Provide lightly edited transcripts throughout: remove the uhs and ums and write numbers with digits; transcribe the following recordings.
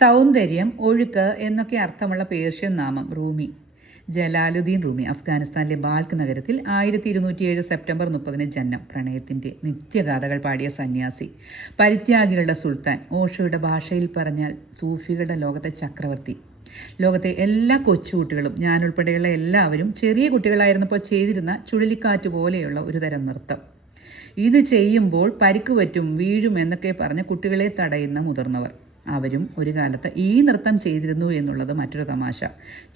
സൗന്ദര്യം, ഒഴുക്ക് എന്നൊക്കെ അർത്ഥമുള്ള പേർഷ്യൻ നാമം റൂമി. ജലാലുദ്ദീൻ റൂമി അഫ്ഗാനിസ്ഥാനിലെ ബാൽക്ക് നഗരത്തിൽ 1207 സെപ്റ്റംബർ 30 ജനനം. പ്രണയത്തിന്റെ നിത്യഗാഥകൾ പാടിയ സന്യാസി, പരിത്യാഗികളുടെ സുൽത്താൻ, ഓഷോയുടെ ഭാഷയിൽ പറഞ്ഞാൽ സൂഫികളുടെ ലോകത്തെ ചക്രവർത്തി. ലോകത്തെ എല്ലാ കൊച്ചുകുട്ടികളും, ഞാനുൾപ്പെടെയുള്ള എല്ലാവരും ചെറിയ കുട്ടികളായിരുന്നപ്പോൾ ചെയ്തിരുന്ന ചുഴലിക്കാറ്റ് പോലെയുള്ള ഒരു തരം നൃത്തം. ഇത് ചെയ്യുമ്പോൾ പരിക്ക് പറ്റും, വീഴും എന്നൊക്കെ പറഞ്ഞ് കുട്ടികളെ തടയുന്ന മുതിർന്നവർ. അവരും ഒരു കാലത്ത് ഈ നൃത്തം ചെയ്തിരുന്നു എന്നുള്ളത് മറ്റൊരു തമാശ.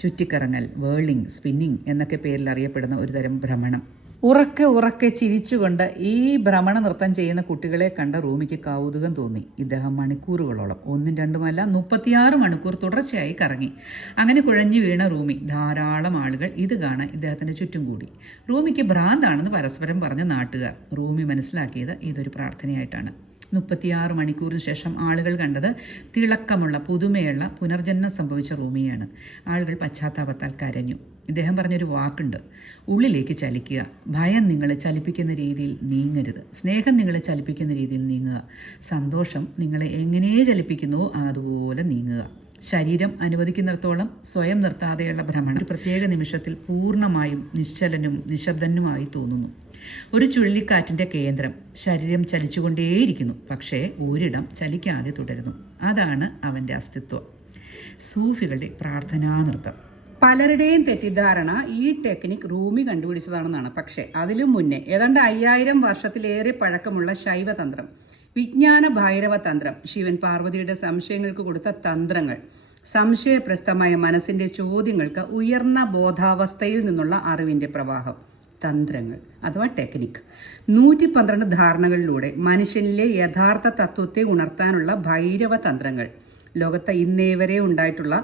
ചുറ്റിക്കറങ്ങൽ, വേളിംഗ്, സ്പിന്നിങ് എന്നൊക്കെ പേരിൽ അറിയപ്പെടുന്ന ഒരുതരം ഭ്രമണം. ഉറക്കെ ചിരിച്ചുകൊണ്ട് ഈ ഭ്രമണ നൃത്തം ചെയ്യുന്ന കുട്ടികളെ കണ്ട റൂമിക്ക് കൗതുകം തോന്നി. ഇദ്ദേഹം മണിക്കൂറുകളോളം, 1-2 36 മണിക്കൂർ തുടർച്ചയായി കറങ്ങി. അങ്ങനെ കുഴഞ്ഞു വീണ റൂമി. ധാരാളം ആളുകൾ ഇത് കാണാൻ ഇദ്ദേഹത്തിന്റെ ചുറ്റും കൂടി. റൂമിക്ക് ഭ്രാന്താണെന്ന് പരസ്പരം പറഞ്ഞ നാട്ടുകാർ. റൂമി മനസ്സിലാക്കിയത് ഇതൊരു പ്രാർത്ഥനയായിട്ടാണ്. 36 മണിക്കൂറിന് ശേഷം ആളുകൾ കണ്ടത് തിളക്കമുള്ള, പുതുമയുള്ള പുനർജന്മം സംഭവിച്ച റൂമിയാണ്. ആളുകൾ പശ്ചാത്താപത്താൽ കരഞ്ഞു. ഇദ്ദേഹം പറഞ്ഞൊരു വാക്കുണ്ട്: ഉള്ളിലേക്ക് ചലിക്കുക. ഭയം നിങ്ങളെ ചലിപ്പിക്കുന്ന രീതിയിൽ നീങ്ങരുത്. സ്നേഹം നിങ്ങളെ ചലിപ്പിക്കുന്ന രീതിയിൽ നീങ്ങുക. സന്തോഷം നിങ്ങളെ എങ്ങനെ ചലിപ്പിക്കുന്നുവോ അതുപോലെ നീങ്ങുക. ശരീരം അനുവദിക്കുന്നിടത്തോളം സ്വയം നിർത്താതെയുള്ള ഭ്രമണം ഒരു പ്രത്യേക നിമിഷത്തിൽ പൂർണ്ണമായും നിശ്ചലനും നിശബ്ദനുമായി തോന്നുന്നു. ഒരു ചുഴലിക്കാറ്റിന്റെ കേന്ദ്രം. ശരീരം ചലിച്ചുകൊണ്ടേയിരിക്കുന്നു, പക്ഷേ ഒരിടം ചലിക്കാതെ തുടരുന്നു. അതാണ് അവന്റെ അസ്തിത്വം. സൂഫികളുടെ പ്രാർത്ഥനാ നൃത്തം. പലരുടെയും തെറ്റിദ്ധാരണ ഈ ടെക്നിക് റൂമി കണ്ടുപിടിച്ചതാണെന്നാണ്. പക്ഷേ അതിലും മുന്നേ ഏതാണ്ട് 5000 വർഷത്തിലേറെ പഴക്കമുള്ള ശൈവതന്ത്രം, വിജ്ഞാന ഭൈരവ തന്ത്രം, ശിവൻ പാർവതിയുടെ സംശയങ്ങൾക്ക് കൊടുത്ത തന്ത്രങ്ങൾ, സംശയപ്രസ്തമായ മനസ്സിന്റെ ചോദ്യങ്ങൾക്ക് ഉയർന്ന ബോധാവസ്ഥയിൽ നിന്നുള്ള അറിവിന്റെ പ്രവാഹം, തന്ത്രങ്ങൾ അഥവാ ടെക്നിക്. 112 ധാരണകളിലൂടെ മനുഷ്യനിലെ യഥാർത്ഥ തത്വത്തെ ഉണർത്താനുള്ള ഭൈരവ തന്ത്രങ്ങൾ. ലോകത്ത് ഇന്നേ വരെ ഉണ്ടായിട്ടുള്ള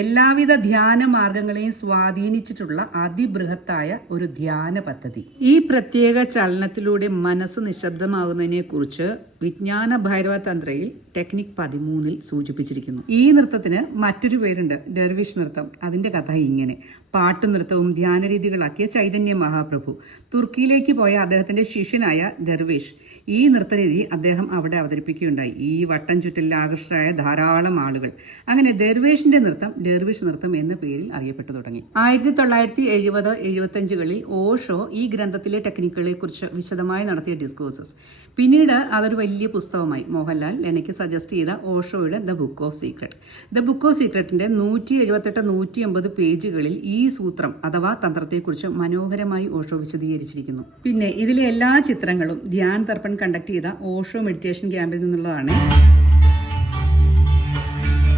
എല്ലാവിധ ധ്യാന മാർഗങ്ങളെയും സ്വാധീനിച്ചിട്ടുള്ള അതിബൃഹത്തായ ഒരു ധ്യാന പദ്ധതി. ഈ പ്രത്യേക ചലനത്തിലൂടെ മനസ്സ് നിശബ്ദമാകുന്നതിനെ കുറിച്ച് വിജ്ഞാന ഭൈരവ തന്ത്രയിൽ ടെക്നിക് 13 സൂചിപ്പിച്ചിരിക്കുന്നു. ഈ നൃത്തത്തിന് മറ്റൊരു പേരുണ്ട്, ഡെർവിഷ് നൃത്തം. അതിന്റെ കഥ ഇങ്ങനെ: പാട്ടുനൃത്തവും ധ്യാനരീതികളാക്കിയ ചൈതന്യ മഹാപ്രഭു തുർക്കിയിലേക്ക് പോയ അദ്ദേഹത്തിന്റെ ശിഷ്യനായ ദർവേഷ് ഈ നൃത്തരീതി അദ്ദേഹം അവിടെ അവതരിപ്പിക്കുകയുണ്ടായി. ഈ വട്ടം ചുറ്റലിൽ ആകർഷകരായ ധാരാളം ആളുകൾ. അങ്ങനെ ദർവേഷിന്റെ നൃത്തം ഡെർവിഷ് നൃത്തം എന്ന പേരിൽ അറിയപ്പെട്ടു തുടങ്ങി. 1970-75കളിൽ ഓഷോ ഈ ഗ്രന്ഥത്തിലെ ടെക്നിക്കുകളെ കുറിച്ച് വിശദമായി നടത്തിയ ഡിസ്കോഴ്സസ്. പിന്നീട് അതൊരു വലിയ പുസ്തകമായി. മോഹൻലാൽ എനിക്ക് സജസ്റ്റ് ചെയ്ത ഓഷോയുടെ the book of secret. The book of സീക്രട്ടിന്റെ 178-180 പേജുകളിൽ ഈ സൂത്രം അഥവാ തന്ത്രത്തെക്കുറിച്ച് മനോഹരമായി ഓഷോ വിശദീകരിച്ചിരിക്കുന്നു. പിന്നെ ഇതിലെ എല്ലാ ചിത്രങ്ങളും ധ്യാൻ ദർപ്പൺ കണ്ടക്ട് ചെയ്ത ഓഷോ മെഡിറ്റേഷൻ ക്യാമ്പിൽ നിന്നുള്ളതാണ്.